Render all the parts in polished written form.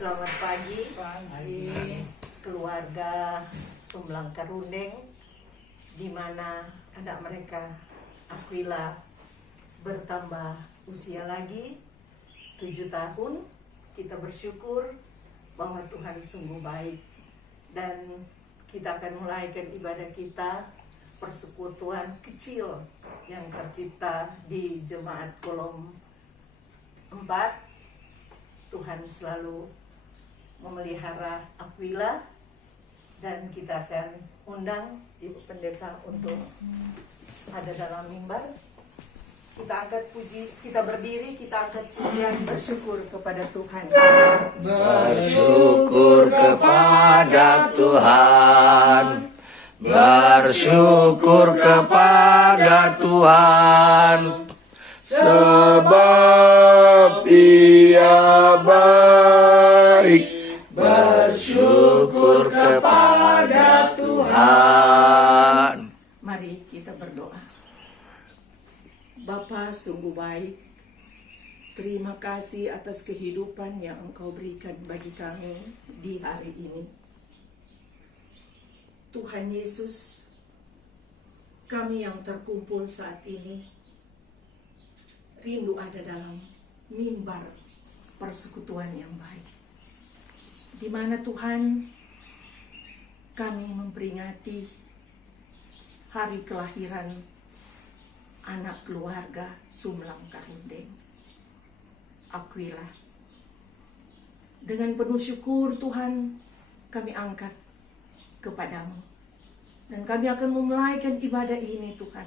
Selamat pagi, keluarga Sumblang Karundeng, di mana anak mereka Aquila bertambah usia lagi 7 tahun. Kita bersyukur bahwa Tuhan sungguh baik, dan kita akan mulaikan ibadah kita, persekutuan kecil yang tercipta di Jemaat Kolom 4. Tuhan selalu memelihara Aquila, dan kita akan undang Ibu Pendeta untuk ada dalam mimbar. Kita angkat puji, kita berdiri, kita angkat pujian bersyukur kepada Tuhan. Bersyukur kepada Tuhan, bersyukur kepada Tuhan, sebab Ia baik. Bersyukur kepada Tuhan. Mari kita berdoa. Bapa sungguh baik, terima kasih atas kehidupan yang Engkau berikan bagi kami di hari ini. Tuhan Yesus, kami yang terkumpul saat ini rindu ada dalam mimbar persekutuan yang baik, di mana Tuhan kami memperingati hari kelahiran anak keluarga Sumblang Karundeng, Aquila. Dengan penuh syukur Tuhan, kami angkat kepadamu, dan kami akan memulaikan ibadah ini Tuhan,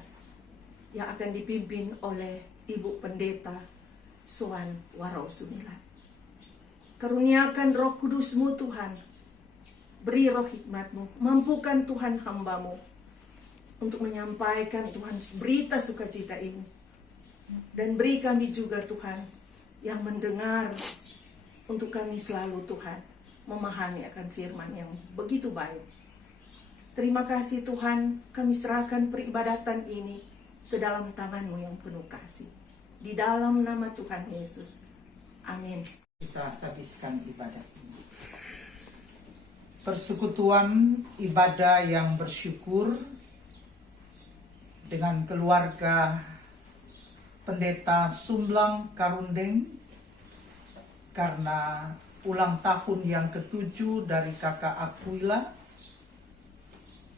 yang akan dipimpin oleh Ibu Pendeta Suan Warau Sumilat. Karuniakan Roh Kudus-Mu Tuhan, beri roh hikmat-Mu, mampukan Tuhan hamba-Mu untuk menyampaikan Tuhan berita sukacita ini, dan beri kami juga Tuhan yang mendengar, untuk kami selalu Tuhan memahami akan firman yang begitu baik. Terima kasih Tuhan, kami serahkan peribadatan ini ke dalam tangan-Mu yang penuh kasih, di dalam nama Tuhan Yesus, amin. Kita habiskan ibadah ini. Persekutuan ibadah yang bersyukur dengan keluarga Pendeta Sumblang Karundeng karena ulang tahun yang ke-7 dari kakak Aquila.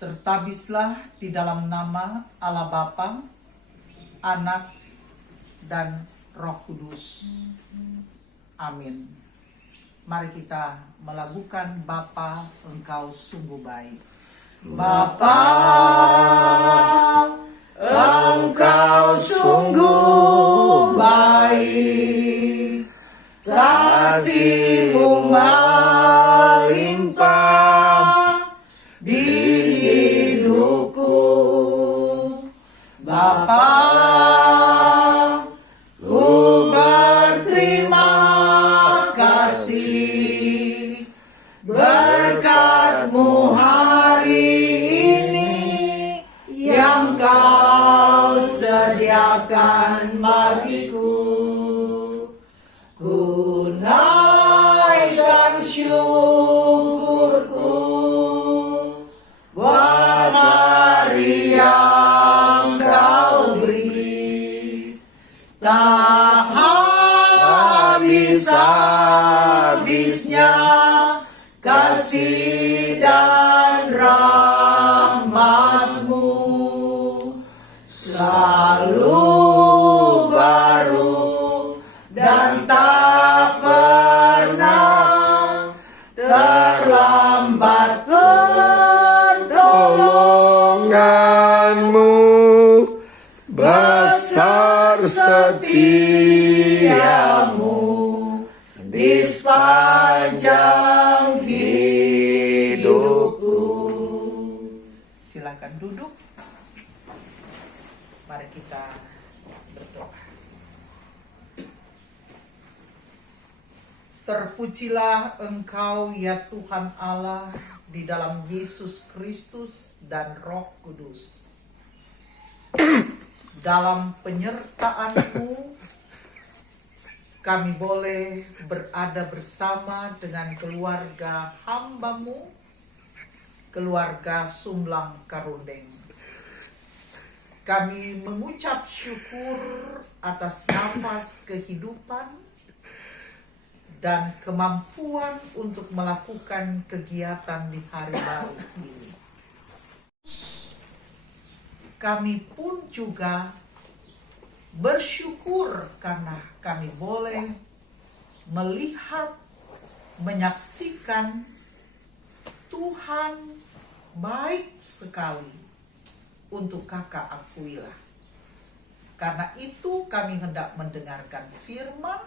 Tertabislah di dalam nama Allah Bapa, Anak, dan Roh Kudus. Amin. Mari kita melakukan Bapa, Engkau sungguh baik. Bapa, Engkau sungguh baik, kasih-Mu melimpah di hidupku. Bapa, ku berterima kasih berkat-Mu hari ini yang Kau sediakan bagiku. Ku naikkan syukurku buat hari yang Kau beri. Tak habis-habisnya kasih dan rahmat-Mu, selalu baru dan tak pernah terlambat. Pertolongan-Mu besar, setia-Mu di sepanjang hidupku. Silakan duduk. Mari kita berdoa. Terpujilah Engkau ya Tuhan Allah di dalam Yesus Kristus dan Roh Kudus. Dalam penyertaan-Mu kami boleh berada bersama dengan keluarga hamba-Mu, keluarga Sumlang Karundeng. Kami mengucap syukur atas nafas kehidupan dan kemampuan untuk melakukan kegiatan di hari baru ini. Kami pun juga bersyukur karena kami boleh melihat, menyaksikan Tuhan baik sekali untuk kakak Aquila. Karena itu kami hendak mendengarkan firman.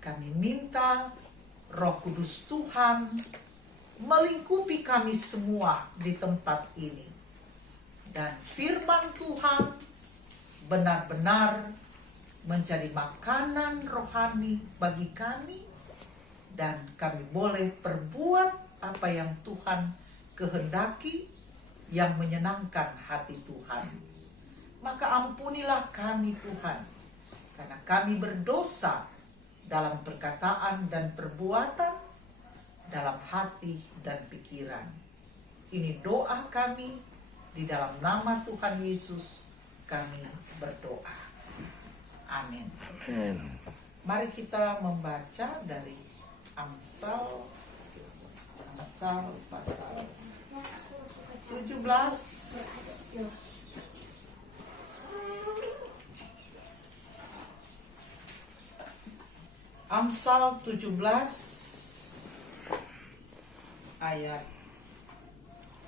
Kami minta Roh Kudus Tuhan melingkupi kami semua di tempat ini. Dan firman Tuhan benar-benar menjadi makanan rohani bagi kami, dan kami boleh perbuat apa yang Tuhan kehendaki yang menyenangkan hati Tuhan. Maka ampunilah kami Tuhan, karena kami berdosa dalam perkataan dan perbuatan, dalam hati dan pikiran. Ini doa kami di dalam nama Tuhan Yesus. Kami berdoa. Amin. Mari kita membaca dari Amsal pasal 17. Amsal 17 ayat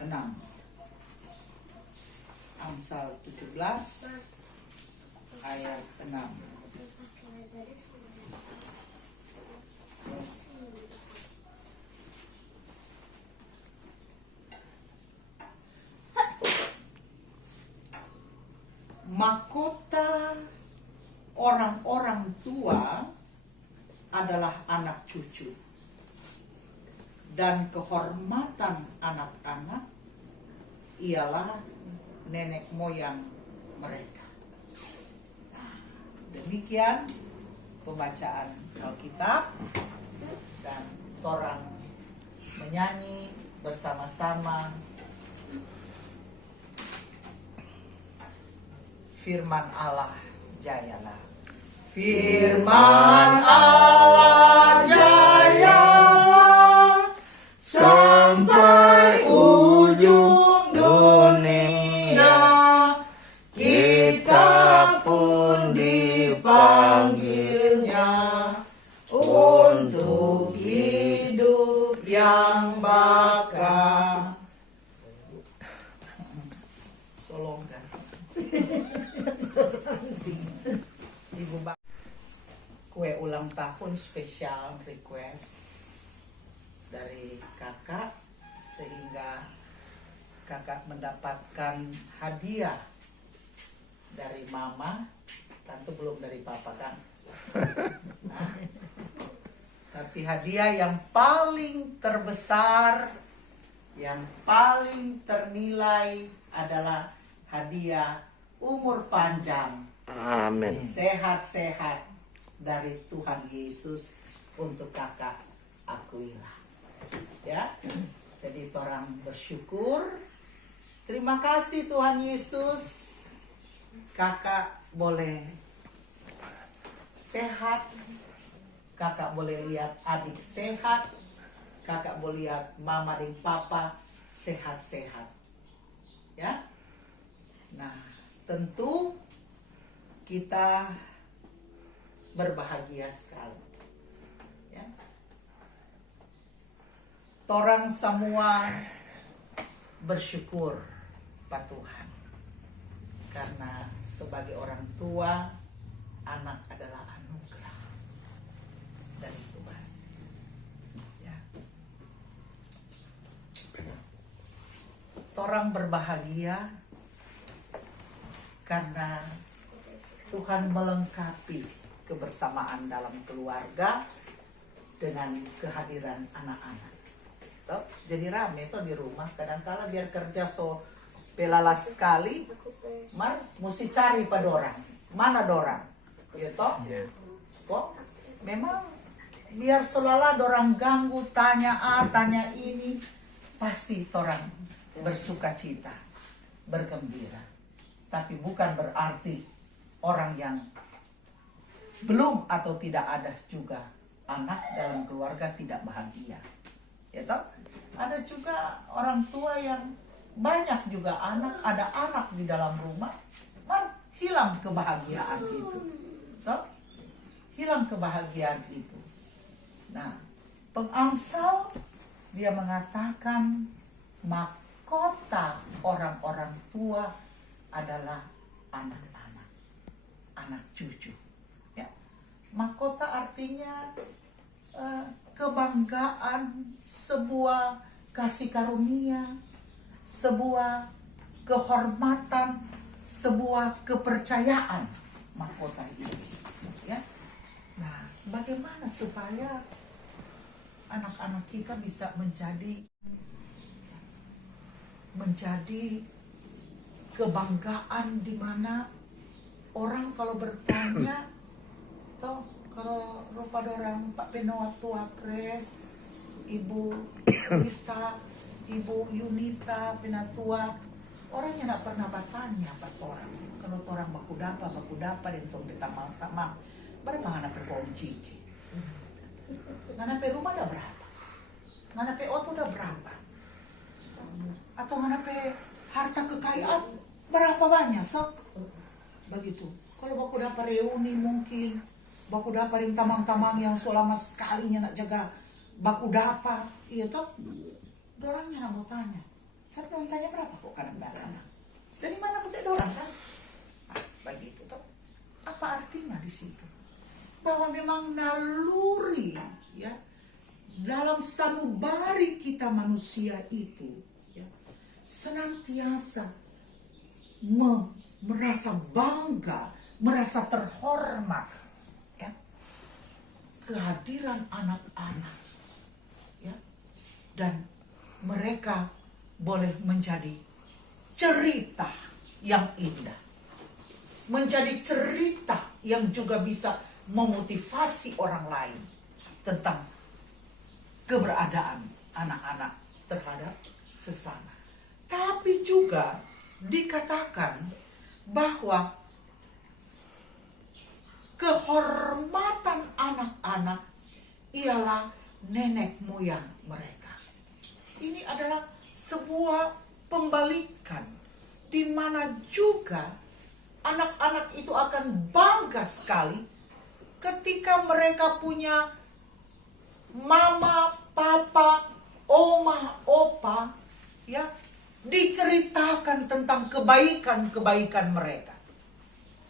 6. Amsal 17 ayat 6. Mahkota orang-orang tua adalah anak cucu, dan kehormatan anak-anak ialah nenek moyang mereka. Nah, demikian pembacaan Alkitab, dan torang menyanyi bersama-sama firman Allah jayalah. Firman Allah jayalah sampai ujung dunia, kita pun dipanggilnya untuk hidup yang bakal. Solongkan. Ibu Bak, kue ulang tahun spesial request dari kakak, sehingga kakak mendapatkan hadiah dari mama, tentu belum dari papa kan. Nah, tapi hadiah yang paling terbesar, yang paling ternilai adalah hadiah umur panjang, Amin. sehat-sehat dari Tuhan Yesus untuk kakak Aquila. Ya, jadi orang bersyukur. Terima kasih Tuhan Yesus. Kakak boleh sehat, kakak boleh lihat adik sehat, kakak boleh lihat mama dan papa sehat-sehat. Ya. Nah, tentu kita berbahagia sekali. Ya. Torang semua bersyukur Pak Tuhan, karena sebagai orang tua, anak adalah anugerah dari Tuhan. Ya. Torang berbahagia karena Tuhan melengkapi kebersamaan dalam keluarga dengan kehadiran anak-anak. Tuh, jadi rame tuh di rumah. Kadang-kala biar kerja so pelalas sekali, mesti cari pada orang. Mana dorang? Gitu? Kok memang biar selalu dorang ganggu, tanya A, tanya ini, pasti orang bersuka cita, bergembira. Tapi bukan berarti orang yang belum atau tidak ada juga anak dalam keluarga tidak bahagia. Ya toh? Ada juga orang tua yang banyak juga anak, ada anak di dalam rumah, hilang kebahagiaan itu. So, hilang kebahagiaan itu. Nah, pengamsal dia mengatakan mahkota orang-orang tua adalah anak-anak, anak cucu. Ya, mahkota artinya kebanggaan, sebuah kasih karunia, sebuah kehormatan, sebuah kepercayaan mahkota ini. Ya, nah, bagaimana supaya anak-anak kita bisa menjadi kebanggaan di mana orang kalau bertanya, toh kalau rupa orang Pak Penoa tua Kres, Ibu Rita, Ibu Yunita Penatua, orangnya tidak pernah bertanya Pak orang. Kalau orang baku dapa dan tombe tamang-tamang, berapa ngana pe pohon ciki? Ngana pe rumah ada berapa? Ngana pe oto ada berapa? Atau ngana pe harta kekayaan berapa banyak? So, begitu. Kalau baku dapa reuni mungkin, baku dapa yang tamang-tamang yang selama sekalinya nak jaga baku dapa, iya toh? Dorangnya nak mau tanya. Tapi dorang tanya berapa kok kadang-kadang? Dari mana kita dorang kan? Ah, begitu toh. Apa artinya di situ? Bahwa memang naluri ya dalam sanubari kita manusia itu ya, senantiasa merasa bangga, merasa terhormat ya, kehadiran anak-anak ya, dan mereka boleh menjadi cerita yang indah, menjadi cerita yang juga bisa memotivasi orang lain tentang keberadaan anak-anak terhadap sesama. Tapi juga dikatakan bahwa kehormatan anak-anak ialah nenek moyang mereka. Ini adalah sebuah pembalikan di mana juga anak-anak itu akan bangga sekali ketika mereka punya mama, papa, oma, opa, ya, diceritakan tentang kebaikan-kebaikan mereka.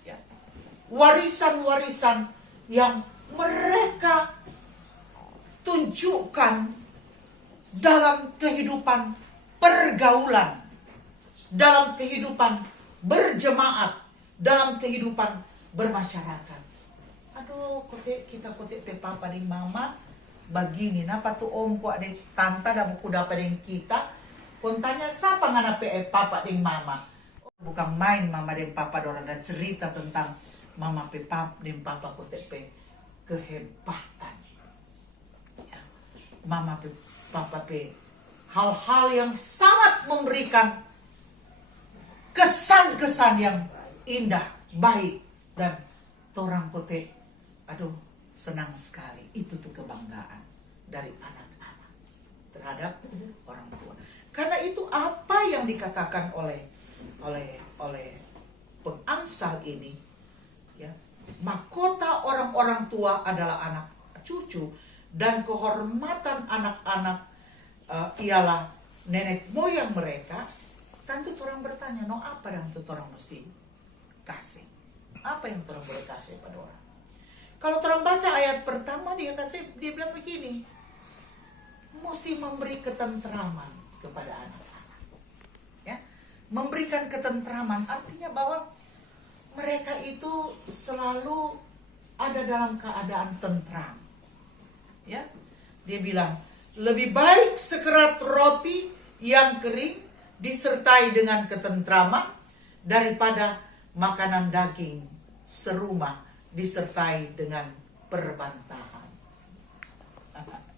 Ya. Warisan-warisan yang mereka tunjukkan dalam kehidupan pergaulan, dalam kehidupan berjemaat, dalam kehidupan bermasyarakat. Aduh, kita kote pe papa ding mama begini, napa tuh om ku ada tanta da buku dapat ding kita. Kon tanya siapa ngana pe papa ding mama. Bukan main mama dan papa dorang ada cerita tentang mama pe papa dan papa kote pe kehebatan. Ya. Mama pe papa pe hal-hal yang sangat memberikan kesan-kesan yang indah, baik, dan torang kote, aduh, senang sekali. Itu tuh kebanggaan dari anak-anak terhadap orang tua. Karena itu apa yang dikatakan oleh pengamsal ini, ya, mahkota orang-orang tua adalah anak cucu, dan kehormatan anak-anak ialah nenek moyang mereka. Tentu orang bertanya, no apa yang tuh orang mesti kasih? Apa yang orang boleh kasih pada orang? Kalau orang baca ayat pertama dia bilang begini, mesti memberi ketentraman kepada anak-anak. Ya, memberikan ketentraman artinya bahwa mereka itu selalu ada dalam keadaan tentram. Ya, dia bilang lebih baik sekerat roti yang kering disertai dengan ketentraman daripada makanan daging serumah disertai dengan perbantahan.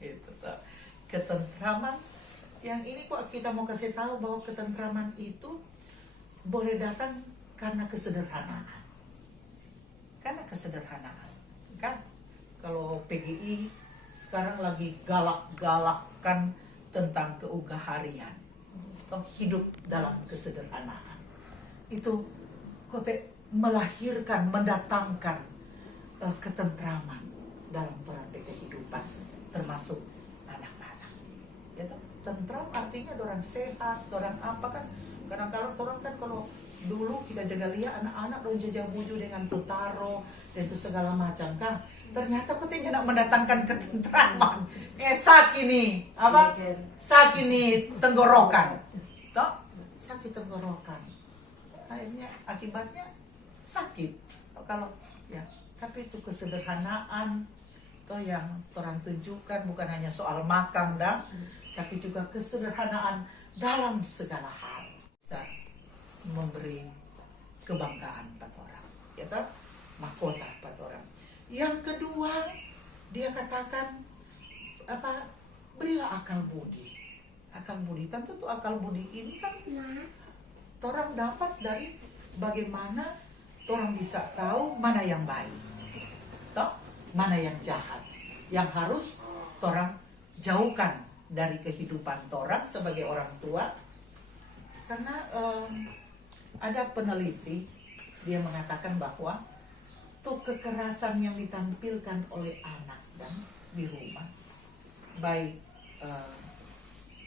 Itu tuh. Ketentraman yang ini kok kita mau kasih tahu bahwa ketentraman itu boleh datang karena kesederhanaan. Karena kesederhanaan. Kan kalau PGI sekarang lagi galak-galakkan tentang keugaharian. Hidup dalam kesederhanaan. Itu melahirkan, mendatangkan ketentraman dalam orang kehidupan, termasuk anak-anak. Ya, tentram artinya orang sehat, orang apa kan? Kadang-kadang orang kan kalau dulu kita jaga lihat anak-anak dong jajah buju dengan tutaro dan itu segala macam kan. Ternyata katanya nak mendatangkan ketentraman. Sakini apa? Sakini tenggorokan. Toh sakit tenggorokan. Akhirnya akibatnya sakit. Kalau ya, tapi itu kesederhanaan toh yang orang tunjukkan bukan hanya soal makan dah, tapi juga kesederhanaan dalam segala hal. Bisa memberi kebanggaan pada orang, ya toh, mahkota pada orang. Yang kedua, dia katakan apa? Berilah akal budi. Akal budi, tentu tuh akal budi ini kan orang dapat dari bagaimana orang bisa tahu mana yang baik, toh, mana yang jahat, yang harus orang jauhkan dari kehidupan orang sebagai orang tua. Karena ada peneliti dia mengatakan bahwa tuh kekerasan yang ditampilkan oleh anak dan di rumah, baik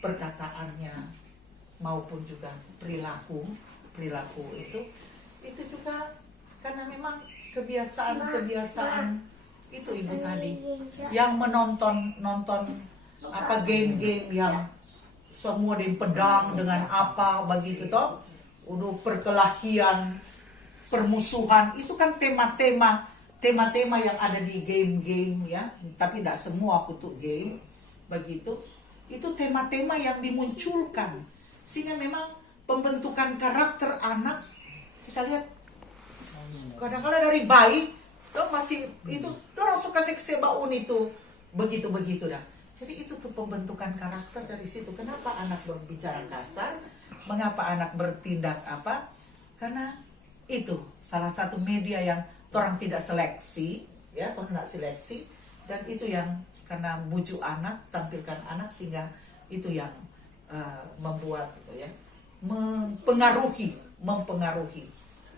perkataannya maupun juga perilaku itu juga karena memang kebiasaan itu ibu tadi yang menonton apa game-game yang semua di pedang dengan apa begitu toh, udah perkelahian, permusuhan, itu kan tema-tema yang ada di game-game ya, tapi tidak semua kutuk game begitu. Itu tema-tema yang dimunculkan sehingga memang pembentukan karakter anak kita lihat kadang-kadang dari bayi dong masih itu dorang suka seksebaun itu begitu dah. Jadi itu tuh pembentukan karakter dari situ. Kenapa anak berbicara kasar? Mengapa anak bertindak apa? Karena itu salah satu media yang orang tidak seleksi, ya, orang tidak seleksi, dan itu yang karena bujuk anak, tampilkan anak sehingga itu yang membuat itu ya, mempengaruhi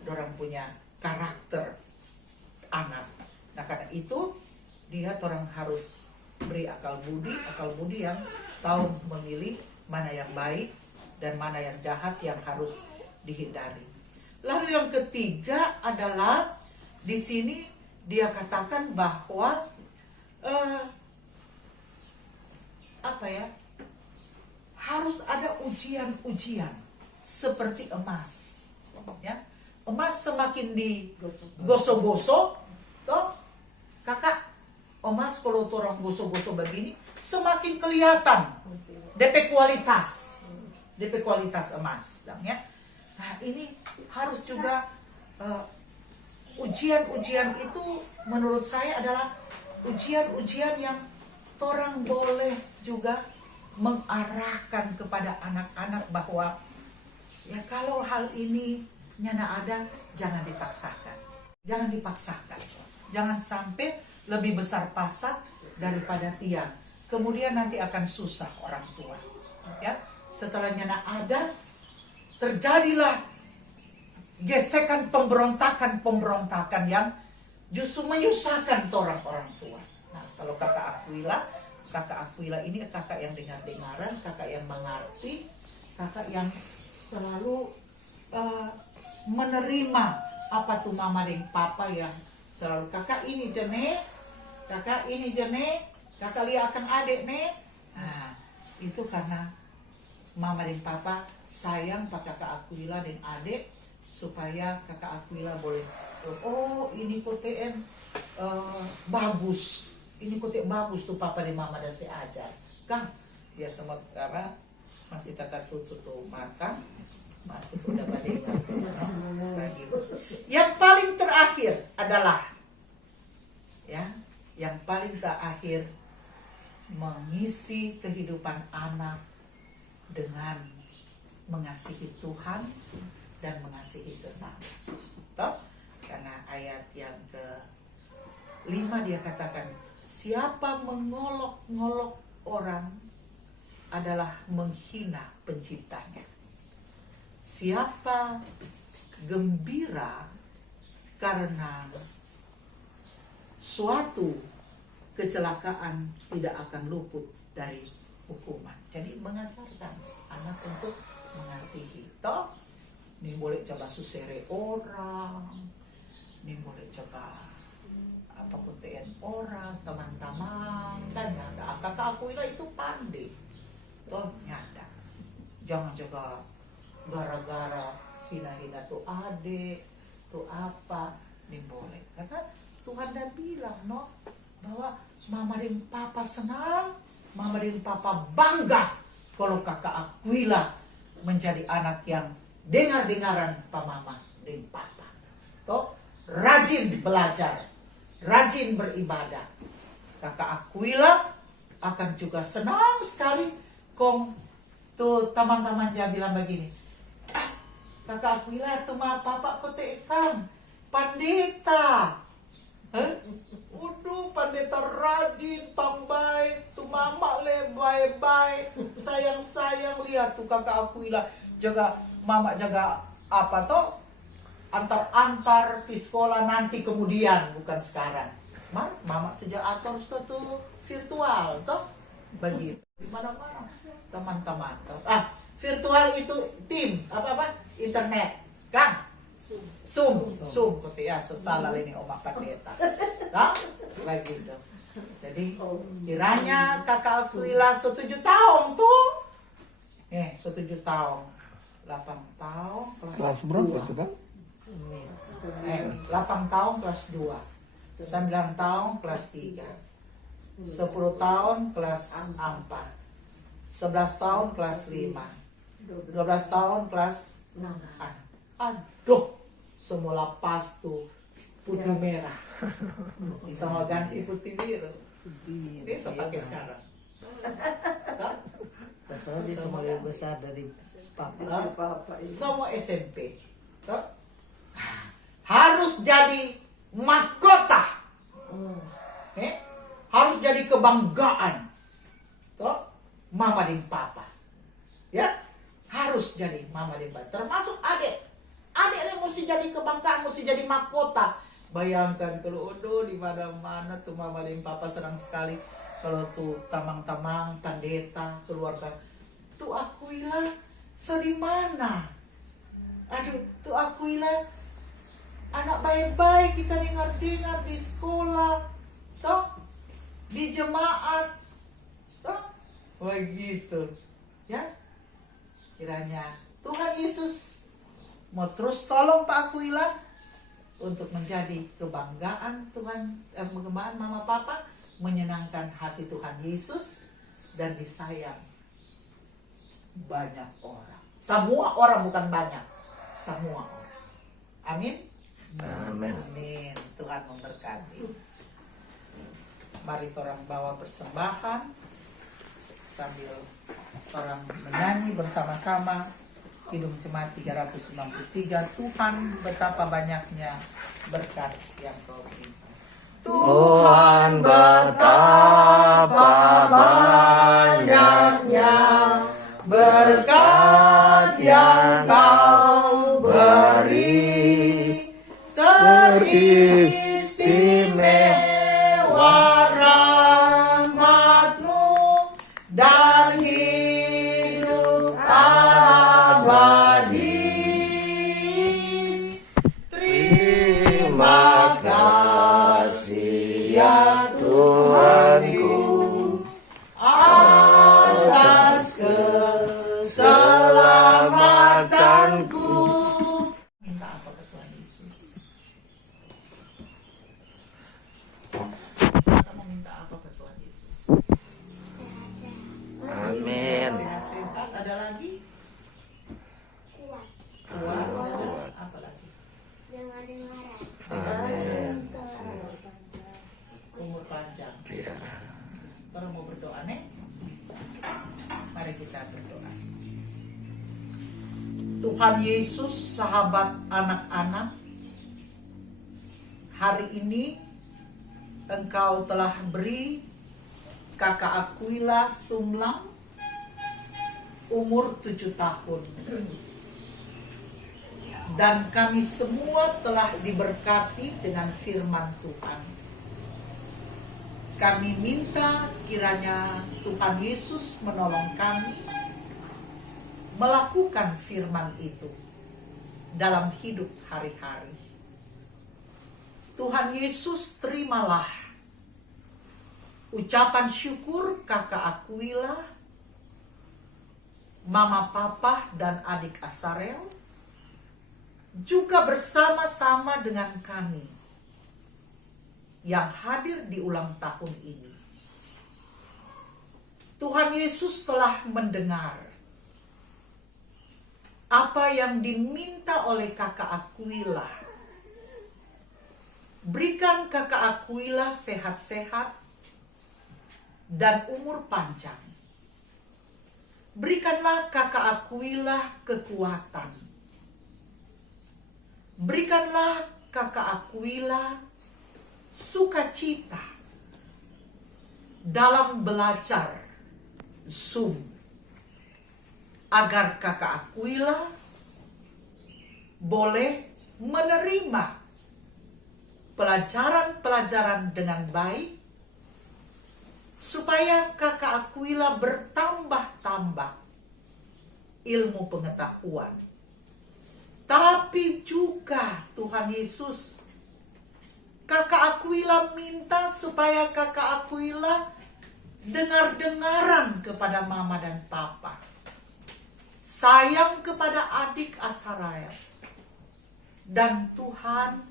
orang punya karakter anak. Nah karena itu dia orang harus beri akal budi yang tahu memilih mana yang baik dan mana yang jahat yang harus dihindari. Lalu yang ketiga adalah di sini dia katakan bahwa harus ada ujian-ujian seperti emas. Ya, emas semakin digosok-gosok, toh kakak emas kalau orang gosok-gosok begini semakin kelihatan DP kualitas emas, ya. Nah ini harus juga ujian-ujian itu menurut saya adalah ujian-ujian yang orang boleh juga mengarahkan kepada anak-anak bahwa ya kalau hal ini nyana ada jangan dipaksakan, jangan sampai lebih besar pasak daripada tiang. Kemudian nanti akan susah orang tua. Ya, setelah nyana ada, terjadilah gesekan pemberontakan yang justru menyusahkan orang tua. Nah, kalau kakak Aquila ini kakak yang dengar-dengaran, kakak yang mengerti, kakak yang selalu menerima apa tuh mama dan papa yang selalu kakak ini jene, kakak lihat akan adik nih. Nah, itu karena mama dan papa sayang pada kakak Aquila dan adik supaya kakak Aquila boleh ini kotem bagus. Ini kotek bagus tuh papa dan mama dah saya ajar. Kang, biar semua karena masih kakak tutup makan. Masih udah badengan. Yang paling terakhir adalah ya, yang paling terakhir mengisi kehidupan anak dengan mengasihi Tuhan dan mengasihi sesama. Toh? Karena ayat yang ke-5 dia katakan, siapa mengolok-ngolok orang adalah menghina penciptanya. Siapa gembira karena suatu kecelakaan tidak akan luput dari hukuman. Jadi mengajarkan anak untuk mengasihi. Toh, ini boleh coba susere orang, ini boleh coba apa kutein orang, teman-teman, kan nyada. Kakak aku itu pandai. Toh nyada. Jangan juga gara-gara hina-hina tuh adik, tuh apa, ini boleh. Karena Tuhan dah bilang no, bahwa mama dan papa senang, mama dan papa bangga kalau kakak Aquila menjadi anak yang dengar-dengaran pak mama dan papa. Toh rajin belajar, rajin beribadah. Kakak Aquila akan juga senang sekali kong tuh teman-teman dia bilang begini, kakak Aquila tuh ma papa kotekan pandeta. Udah pandeta rajin, pambai, tuh mama lebay-bay, sayang-sayang, lihat tuh kakak Aquila jaga, mama jaga apa toh, antar-antar di sekolah nanti kemudian, bukan sekarang. Mama tuh jaga atur tuh virtual toh, begitu. Di mana-mana teman-teman toh. Virtual itu tim apa internet, kan? Zoom, kok ya salah ini omak pendeta. Nah, begitu. Jadi kiranya kakak Aquila 7 tahun tuh. 7 tahun. 8 tahun kelas berapa 2. itu, Bang? 8 tahun kelas 2. 9 tahun kelas 3. 10 tahun kelas 4. 11 tahun kelas 5. 12 tahun kelas 6. Aduh, semua lapas tuh putih merah sama ganti putih biru. Ini saya pakai sekarang. Masalah dia semua lebih besar dari papa. Semua SMP. Harus jadi mahkota. Harus jadi kebanggaan. Toh, mama dan papa. Ya, harus jadi mama dan papa. Termasuk adik. Adik mesti jadi kebanggaan, mesti jadi mahkota. Bayangkan kalau di mana-mana tuh mama dan papa senang sekali kalau tuh tamang-tamang, pendeta, keluarga. Tuh Aquila sedih mana? Aduh, tuh Aquila anak baik-baik, kita dengar-dengar di sekolah, toh di jemaat, toh begitu, ya. Kiranya Tuhan Yesus mau terus tolong Pak Aquila untuk menjadi kebanggaan Tuhan, kebanggaan mama papa, menyenangkan hati Tuhan Yesus dan disayang banyak orang. Semua orang, bukan banyak, semua orang. Amin. Amin. Amin. Tuhan memberkati. Mari orang bawa persembahan sambil orang menyanyi bersama-sama. Kidung Jemaat 393. Tuhan betapa banyaknya berkat yang Kau berikan. Tuhan betapa banyaknya berkat yang Kau beri, teristimewa rahmat-Mu dan hidup abadi. Terima kasih ya Tuhanku atas keselamatanku. Minta apa ke Tuhan Yesus? Kita mau minta apa ke Tuhan Yesus? Amin. Sehat-sehat. Ada lagi? Kuat, Kuat. Apa lagi? dengar-dengaran, Amin. Umur panjang. Mari kita berdoa. Tuhan Yesus, sahabat anak-anak, hari ini Engkau telah beri kakak Aquila Sumlang umur 7 tahun. Dan kami semua telah diberkati dengan firman Tuhan. Kami minta kiranya Tuhan Yesus menolong kami melakukan firman itu dalam hidup hari-hari. Tuhan Yesus, terimalah ucapan syukur kakak Aquila, mama papa dan adik Asarel, juga bersama-sama dengan kami yang hadir di ulang tahun ini. Tuhan Yesus telah mendengar apa yang diminta oleh kakak Aquila. Berikan kakak Aquila sehat-sehat dan umur panjang. Berikanlah kakak Aquila kekuatan. Berikanlah kakak Aquila sukacita dalam belajar Zoom, agar kakak Aquila boleh menerima pelajaran-pelajaran dengan baik, supaya kakak Aquila bertambah-tambah ilmu pengetahuan. Tapi juga Tuhan Yesus, kakak Aquila minta supaya kakak Aquila dengar-dengaran kepada mama dan papa, sayang kepada adik Asarel. Dan Tuhan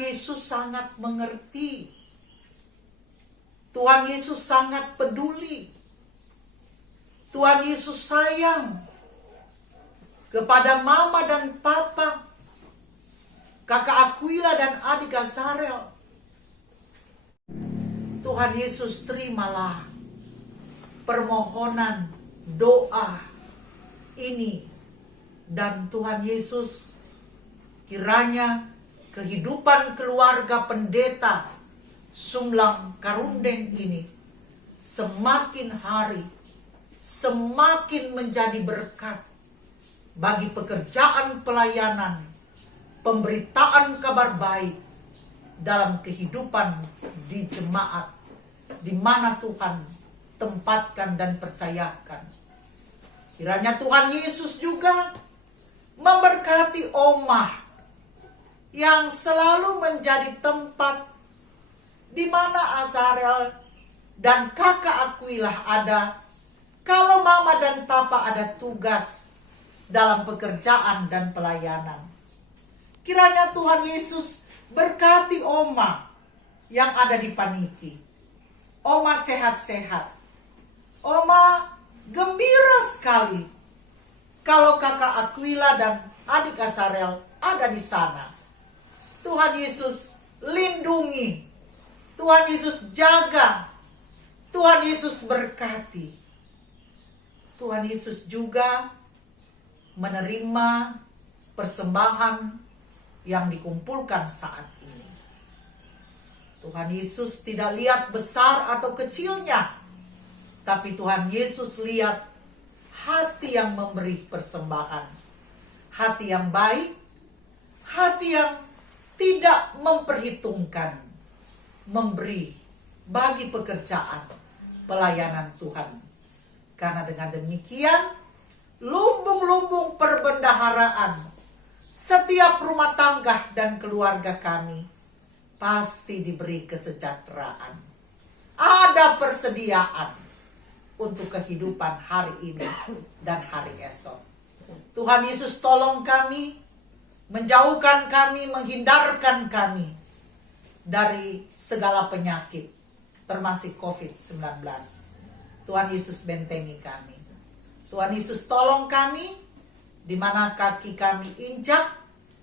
Yesus sangat mengerti. Tuhan Yesus sangat peduli. Tuhan Yesus sayang kepada mama dan papa, kakak Aquila dan adik Asarel. Tuhan Yesus, terimalah permohonan doa ini. Dan Tuhan Yesus, kiranya kehidupan keluarga pendeta Sumlang Karundeng ini semakin hari semakin menjadi berkat bagi pekerjaan pelayanan, pemberitaan kabar baik dalam kehidupan di jemaat di mana Tuhan tempatkan dan percayakan. Kiranya Tuhan Yesus juga memberkati Omah yang selalu menjadi tempat di mana Asarel dan kakak Aquila ada kalau mama dan papa ada tugas dalam pekerjaan dan pelayanan. Kiranya Tuhan Yesus berkati Oma yang ada di Paniki. Oma sehat-sehat. Oma gembira sekali kalau kakak Aquila dan adik Asarel ada di sana. Tuhan Yesus lindungi, Tuhan Yesus jaga, Tuhan Yesus berkati. Tuhan Yesus juga menerima persembahan yang dikumpulkan saat ini. Tuhan Yesus tidak lihat besar atau kecilnya, tapi Tuhan Yesus lihat hati yang memberi persembahan, hati yang baik, hati yang tidak memperhitungkan, memberi bagi pekerjaan pelayanan Tuhan. Karena dengan demikian, lumbung-lumbung perbendaharaan setiap rumah tangga dan keluarga kami pasti diberi kesejahteraan. Ada persediaan untuk kehidupan hari ini dan hari esok. Tuhan Yesus tolong kami, menjauhkan kami, menghindarkan kami dari segala penyakit, termasuk COVID-19. Tuhan Yesus bentengi kami. Tuhan Yesus tolong kami, di mana kaki kami injak,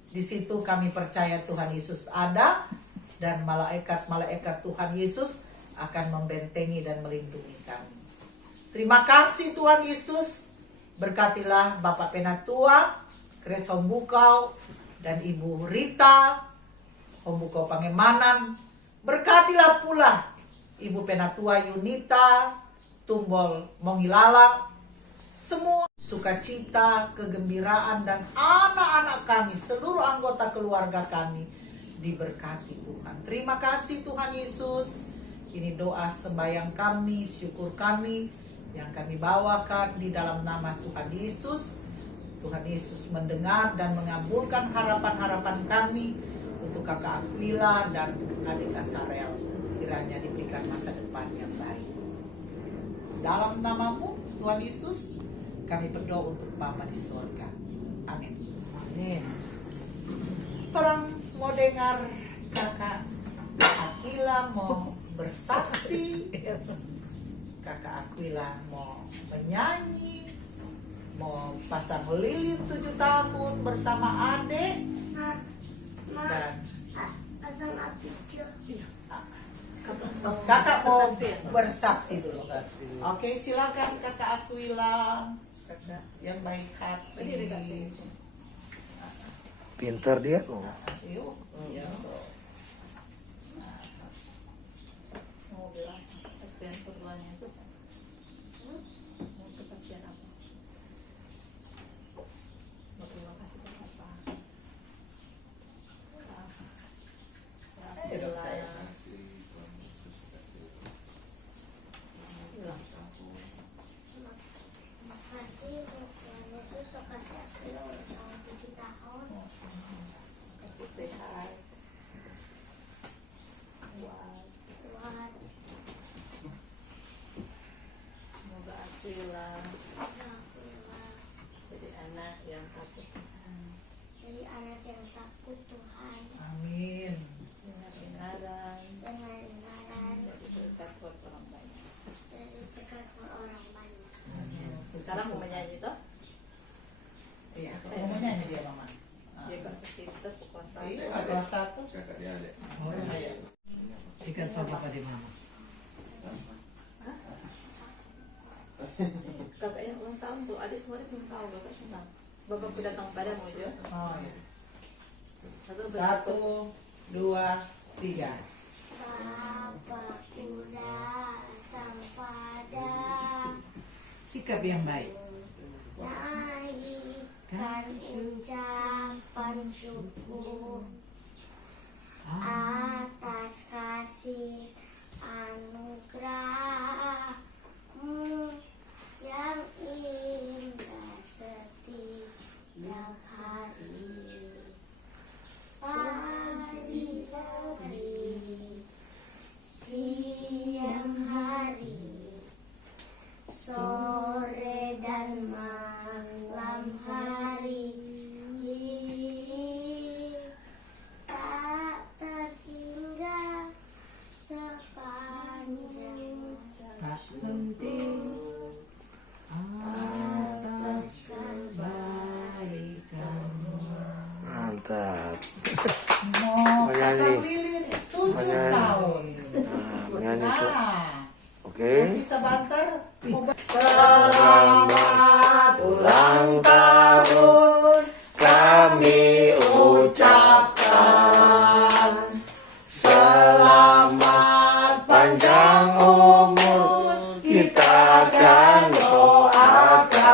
di situ kami percaya Tuhan Yesus ada, dan malaikat-malaikat Tuhan Yesus akan membentengi dan melindungi kami. Terima kasih Tuhan Yesus. Berkatilah Bapak Penatua, Kres Hombukau, dan Ibu Rita, Hombukau Pangemanan. Berkatilah pula Ibu Penatua Yunita, Tumbol Mongilala, semua sukacita, kegembiraan, dan anak-anak kami, seluruh anggota keluarga kami diberkati Tuhan. Terima kasih Tuhan Yesus. Ini doa sembahyang kami, syukur kami yang kami bawakan di dalam nama Tuhan Yesus. Tuhan Yesus mendengar dan mengabulkan harapan-harapan kami untuk Kakak Aquila dan adik Asarel. Kiranya diberikan masa depan yang baik. Dalam namamu Tuhan Yesus, kami berdoa untuk Bapa di surga. Amin. Amin. Orang mau dengar Kakak Aquila mau bersaksi, Kakak Aquila mau menyanyi, mau pasang lilin 7 tahun bersama adik, dan pasang api Kakak mau bersaksi dulu. Oke, silakan Kakak Aquila yang baik hati. Pintar dia. Yuk. Mau bilang kesaksian perbuatan Yesus. Mau kesaksian apa? Mau terima kasih ke siapa? Hidup saya. Makasih Tuhan Yesus, kasih aku ulang tahun 7 tahun. Kasih sehat. Kuat. Tuhan, Semoga Aquila Alhamdulillah, jadi anak yang takut Tuhan. jadi anak yang takut Tuhan, Amin. Dengar-dengaran. dengar-dengaran, Jadi berkat buat orang banyak. dari berkat orang banyak. Sekarang mau menyanyi toh? Iya, mau nyanyi dia Mama. Dia gak sekitar sekuasa. Iya, kelas 1. Oh, iya. Ikat papa di mama. Kakak yang ulang tahun tuh, adik tuh belum tahu, kakak senang. Bapakku datang padamu Jo. Oh, iya. Satu, 1, 2, 3. Bapakku datang pada Sikap yang baik. naikkan ucapan syukur atas kasih anugerahmu yang indah setiap hari. Pagi hari, siang hari, sore dan malam hari, tak terhingga sepanjang Tak penting atas kebaikanmu. Mantap. Mau Menyanyi. pasang lilin 7 Menyanyi. tahun. Menyanyi so. Nah, Oke. bisa banter. Selamat ulang tahun kami ucapkan. Selamat panjang umur kita akan doakan.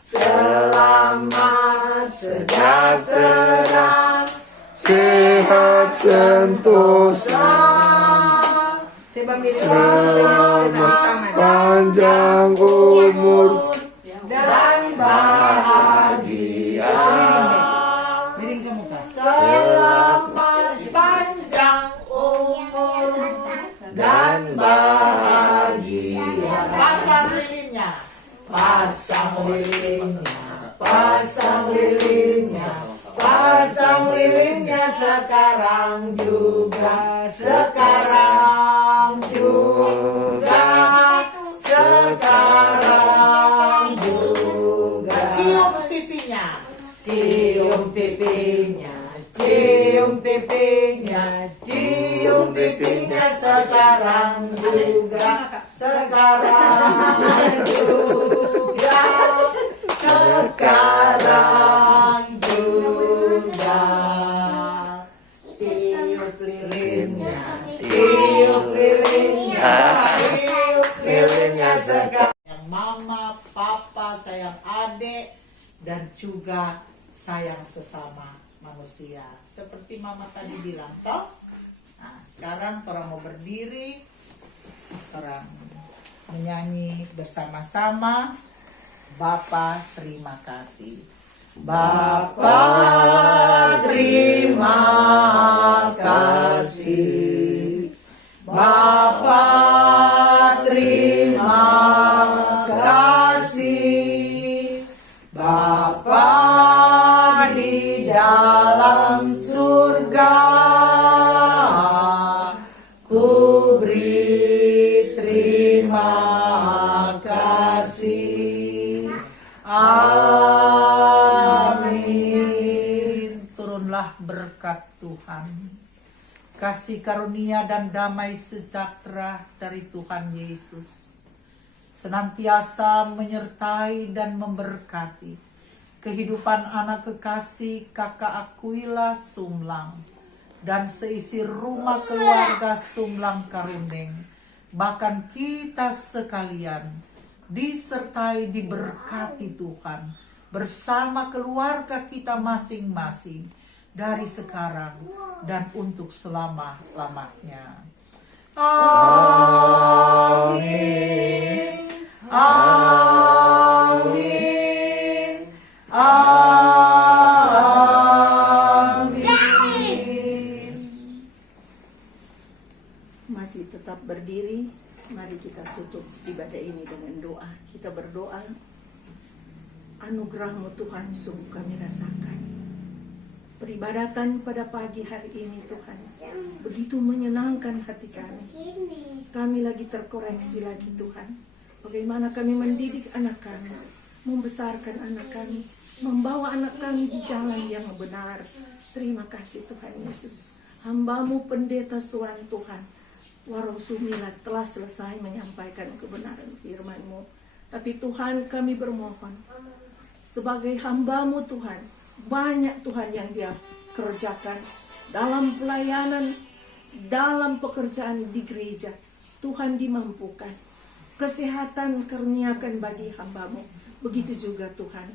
Selamat sejahtera, sehat sentosa. Selamat panjang umur dan bahagia. Miring ke muka. Selamat panjang umur dan bahagia. Pasang lilinnya, pasang lilinnya, pasang lilinnya, pasang lilinnya sekarang juga, sekarang juga, sekarang juga. Cium pipinya, cium pipinya, cium pipinya, cium pipinya sekarang juga, sekarang juga, sekarang juga. Tiup lilinnya, tiup lilinnya, tiup lilinnya sekarang. Sayang mama, papa, sayang adik, dan juga sayang sesama manusia. Seperti mama tadi bilang, toh? Nah, sekarang orang mau berdiri, orang menyanyi bersama-sama. Bapa terima kasih. Bapa terima kasih. Bapa terima kasih. Bapa di dalam surga, ku beri terima kasih. Amin. Turunlah berkat Tuhan, kasih karunia dan damai sejahtera dari Tuhan Yesus senantiasa menyertai dan memberkati kehidupan anak kekasih kakak Aquila Sumlang dan seisi rumah keluarga Sumlang Karundeng, bahkan kita sekalian disertai diberkati Tuhan bersama keluarga kita masing-masing dari sekarang dan untuk selama-lamanya. Amin. Amin. Amin. Masih tetap berdiri, mari kita tutup ibadah ini dengan doa. Kita berdoa, anugerah-Mu Tuhan sungguh kami rasakan. Peribadatan pada pagi hari ini Tuhan begitu menyenangkan hati kami. Kami lagi terkoreksi lagi Tuhan. Bagaimana kami mendidik anak kami, membesarkan anak kami, membawa anak kami di jalan yang benar. Terima kasih Tuhan Yesus. Hamba-Mu Pendeta Suan Tuhan Warung Sumilat telah selesai menyampaikan kebenaran firman-Mu. Tapi Tuhan kami bermohon, sebagai hamba-Mu Tuhan, banyak Tuhan yang Dia kerjakan dalam pelayanan, dalam pekerjaan di gereja. Tuhan dimampukan. Kesehatan karuniakan bagi hamba-Mu. Begitu juga Tuhan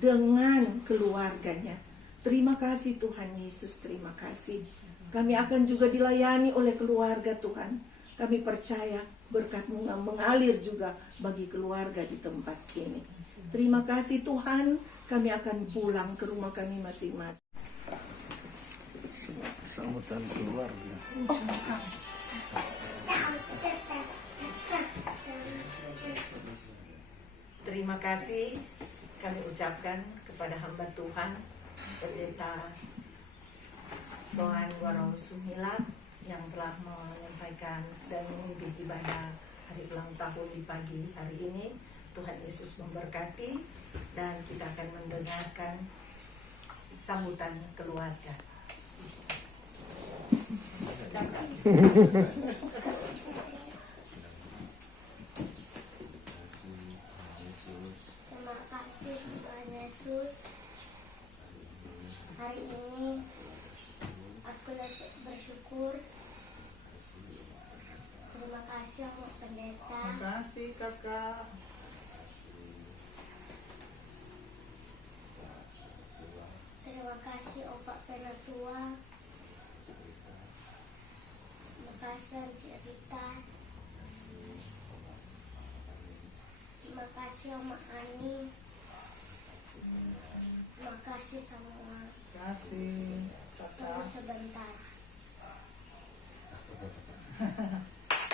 dengan keluarganya. Terima kasih Tuhan Yesus, terima kasih. Kami akan juga dilayani oleh keluarga Tuhan. Kami percaya berkat-Mu mengalir juga bagi keluarga di tempat ini. Terima kasih Tuhan, kami akan pulang ke rumah kami masing-masing. Sambutan keluarga. Terima kasih kami ucapkan kepada hamba Tuhan Pendeta Soan Warung Sumilat yang telah menyampaikan dan memimpin ibadah hari ulang tahun di pagi hari ini. Tuhan Yesus memberkati dan kita akan mendengarkan sambutan keluarga. Terima kasih Tuhan Yesus. Hari ini aku bersyukur. Terima kasih Bapak Pendeta. Terima kasih kakak. Terima kasih Opak Penatua. Terima kasih Ancik Rita. Terima kasih Oma Ani. Terima kasih semua. Terima kasih Tunggu kakak. sebentar.